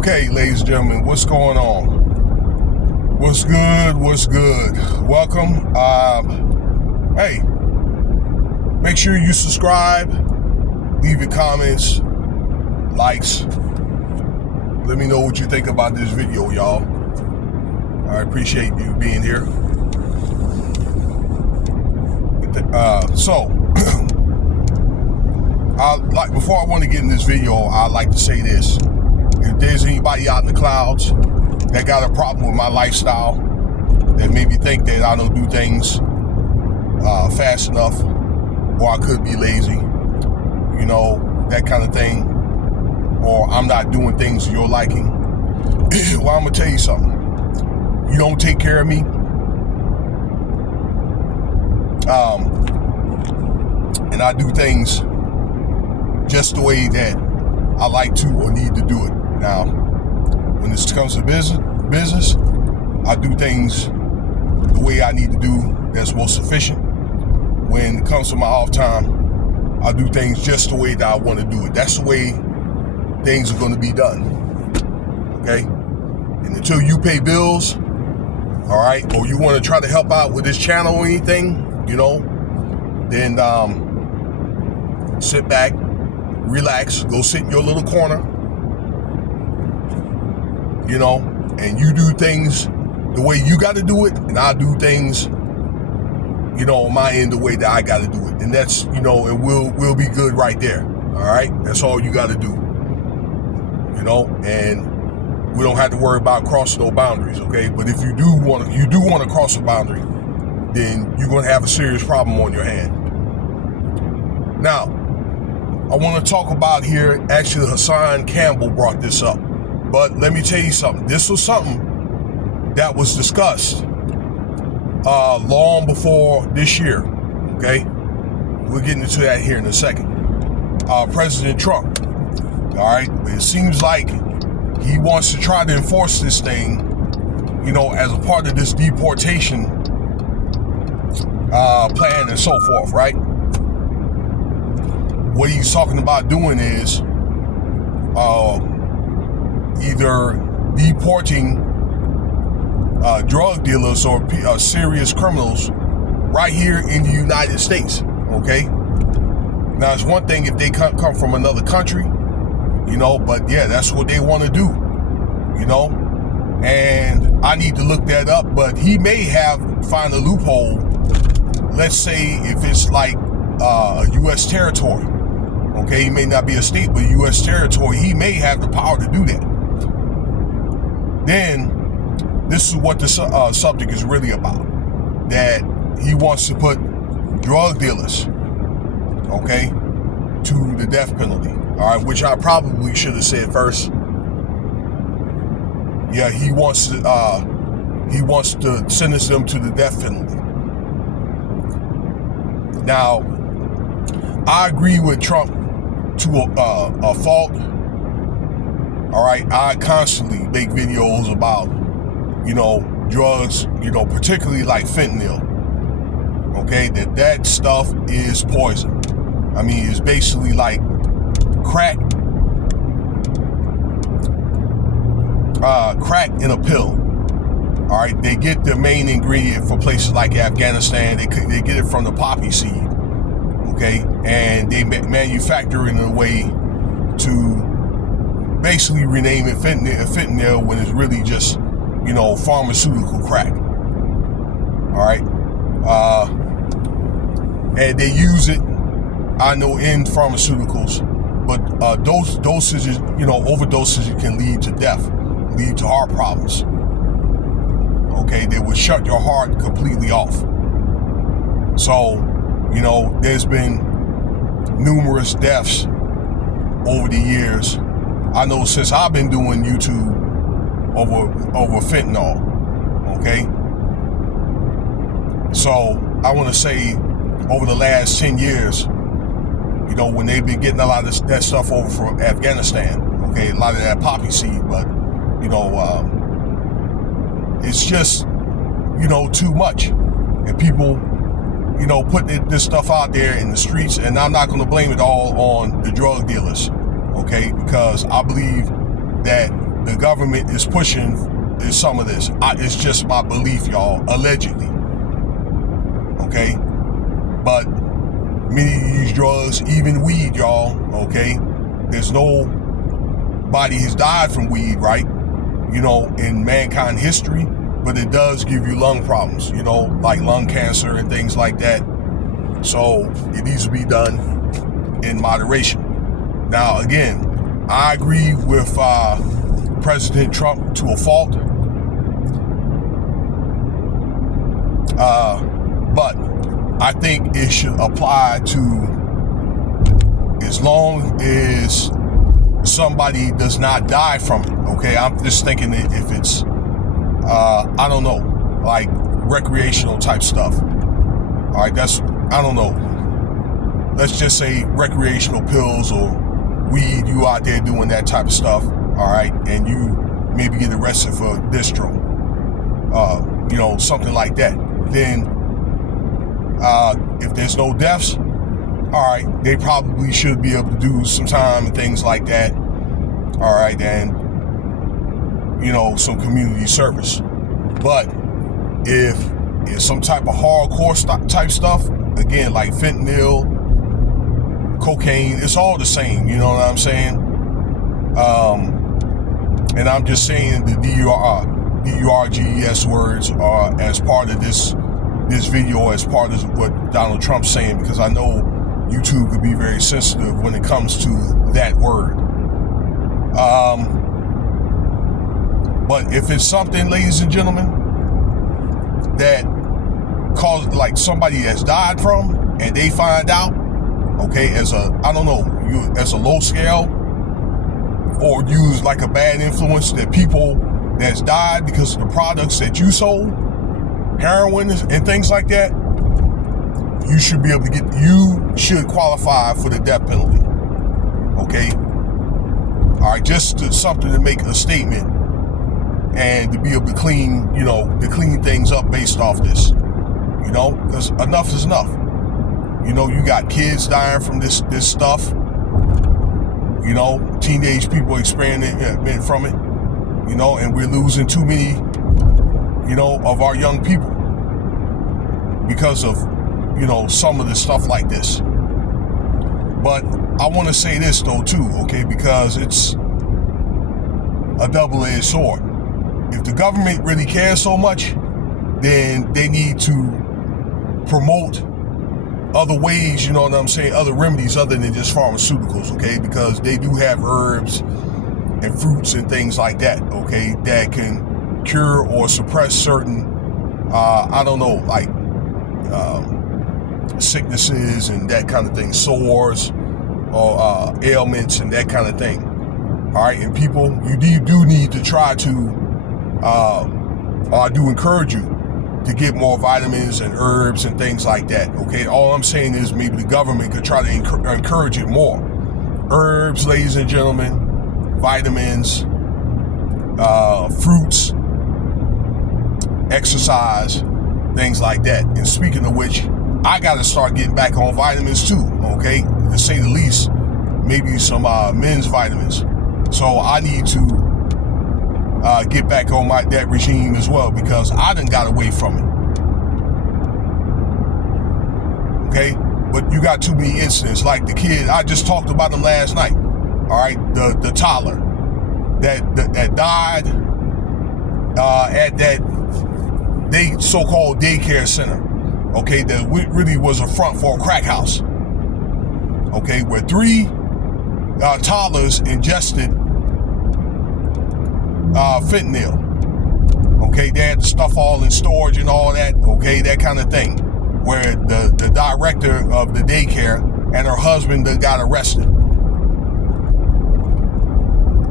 Okay, ladies and gentlemen, what's going on? What's good? What's good? Welcome. Hey, make sure you subscribe, leave your comments, likes. Let me know what you think about this video, y'all. I appreciate you being here. Before I want to get in this video, I'd like to say this. If there's anybody out in the clouds that got a problem with my lifestyle, that maybe think that I don't do things fast enough, or I could be lazy, you know, that kind of thing, or I'm not doing things to your liking, well, I'm going to tell you something. You don't take care of me, and I do things just the way that I like to or need to do it. Now, when it comes to business, I do things the way I need to do that's most sufficient. When it comes to my off time, I do things just the way that I want to do it. That's the way things are going to be done. Okay? And until you pay bills, all right, or you want to try to help out with this channel or anything, you know, then sit back, relax, go sit in your little corner, you know, and you do things the way you got to do it, and I do things, you know, on my end the way that I got to do it. And that's, you know, and we'll be good right there. All right? That's all you got to do. You know, and we don't have to worry about crossing no boundaries, okay? But if you do want to cross a boundary, then you're going to have a serious problem on your hand. Now, I want to talk about here, actually Hassan Campbell brought this up. But let me tell you something. This was something that was discussed long before this year, okay? We'll get into that here in a second. President Trump, all right? It seems like he wants to try to enforce this thing, you know, as a part of this deportation plan and so forth, right? What he's talking about doing is either deporting drug dealers or serious criminals right here in the United States, okay? Now, it's one thing if they come from another country, you know, but yeah, that's what they want to do, you know? And I need to look that up, but he may find a loophole. Let's say if it's like a U.S. territory, okay? He may not be a state, but U.S. territory, he may have the power to do that. Then, this is what the subject is really about. That he wants to put drug dealers, okay, to the death penalty. All right, which I probably should have said first. Yeah, he wants to sentence them to the death penalty. Now, I agree with Trump to a fault. All right, I constantly make videos about, you know, drugs, you know, particularly like fentanyl. Okay, that stuff is poison. I mean, it's basically like crack in a pill. All right, they get the main ingredient for places like Afghanistan. They get it from the poppy seed. Okay, and they manufacture it in a way to basically rename it fentanyl when it's really just, you know, pharmaceutical crack. All right, and they use it, I know, in pharmaceuticals, but dosages, you know, overdoses can lead to death, lead to heart problems. Okay, they would shut your heart completely off. So, you know, there's been numerous deaths over the years. I know since I've been doing YouTube over fentanyl. Okay, so I want to say over the last 10 years, you know, when they've been getting a lot of that stuff over from Afghanistan, okay, a lot of that poppy seed, but, you know, it's just, you know, too much. And people, you know, putting this stuff out there in the streets, and I'm not going to blame it all on the drug dealers, okay, because I believe that the government is pushing is some of this. It's just my belief, y'all, allegedly. Okay? But many of these drugs, even weed, y'all, okay? There's nobody has died from weed, right? You know, in mankind history, but it does give you lung problems, you know, like lung cancer and things like that. So it needs to be done in moderation. Now, again, I agree with President Trump to a fault. But I think it should apply to as long as somebody does not die from it, okay? I'm just thinking that if it's, I don't know, like recreational type stuff. All right, I don't know. Let's just say recreational pills or weed, you out there doing that type of stuff, all right? And you maybe get arrested for distro, you know, something like that. Then if there's no deaths, all right, they probably should be able to do some time and things like that. All right, and, you know, some community service. But if it's some type of hardcore type stuff, again, like fentanyl, cocaine, it's all the same, you know what I'm saying? And I'm just saying the D-U-R-G-E-S words are as part of this video, as part of what Donald Trump's saying, because I know YouTube could be very sensitive when it comes to that word. But if it's something, ladies and gentlemen, that caused, like somebody has died from, and they find out, okay, as a, I don't know, as a low scale, or use like a bad influence, that people that's died because of the products that you sold, heroin and things like that, you should be able to you should qualify for the death penalty. Okay? All right, just something to make a statement and to be able to clean things up based off this. You know, because enough is enough. You know, you got kids dying from this stuff. You know, teenage people experimenting from it. You know, and we're losing too many, you know, of our young people because of, you know, some of the stuff like this. But I want to say this though too, okay, because it's a double-edged sword. If the government really cares so much, then they need to promote other ways, you know what I'm saying, other remedies other than just pharmaceuticals, okay, because they do have herbs and fruits and things like that, okay, that can cure or suppress certain, I don't know, like sicknesses and that kind of thing, sores or ailments and that kind of thing. All right, and people, you do need to try to, I do encourage you to get more vitamins and herbs and things like that, okay? All I'm saying is maybe the government could try to encourage it more. Herbs, ladies and gentlemen, vitamins, fruits, exercise, things like that. And speaking of which, I got to start getting back on vitamins too, okay? To say the least, maybe some men's vitamins. So I need to get back on that regime as well, because I done got away from it. Okay? But you got too many incidents, like the kid, I just talked about him last night. All right, the toddler that died at that so-called daycare center. Okay, that really was a front for a crack house. Okay, where 3 toddlers ingested fentanyl. Okay, they had the stuff all in storage and all that. Okay, that kind of thing. Where the director of the daycare and her husband got arrested.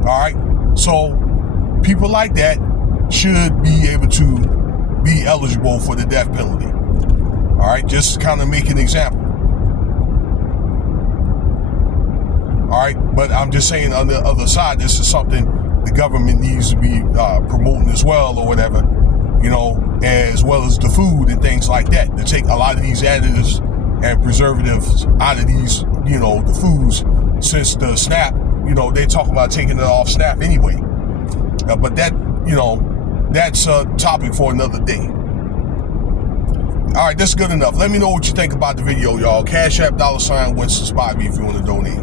All right, so people like that should be able to be eligible for the death penalty. All right, just kind of make an example. All right, but I'm just saying on the other side, this is something the government needs to be promoting as well, or whatever, you know, as well as the food and things like that, to take a lot of these additives and preservatives out of these, you know, the foods, since the SNAP, you know, they talk about taking it off SNAP anyway. But that, you know, that's a topic for another day. All right, that's good enough. Let me know what you think about the video, y'all. Cash App $Winston Spivey if you want to donate.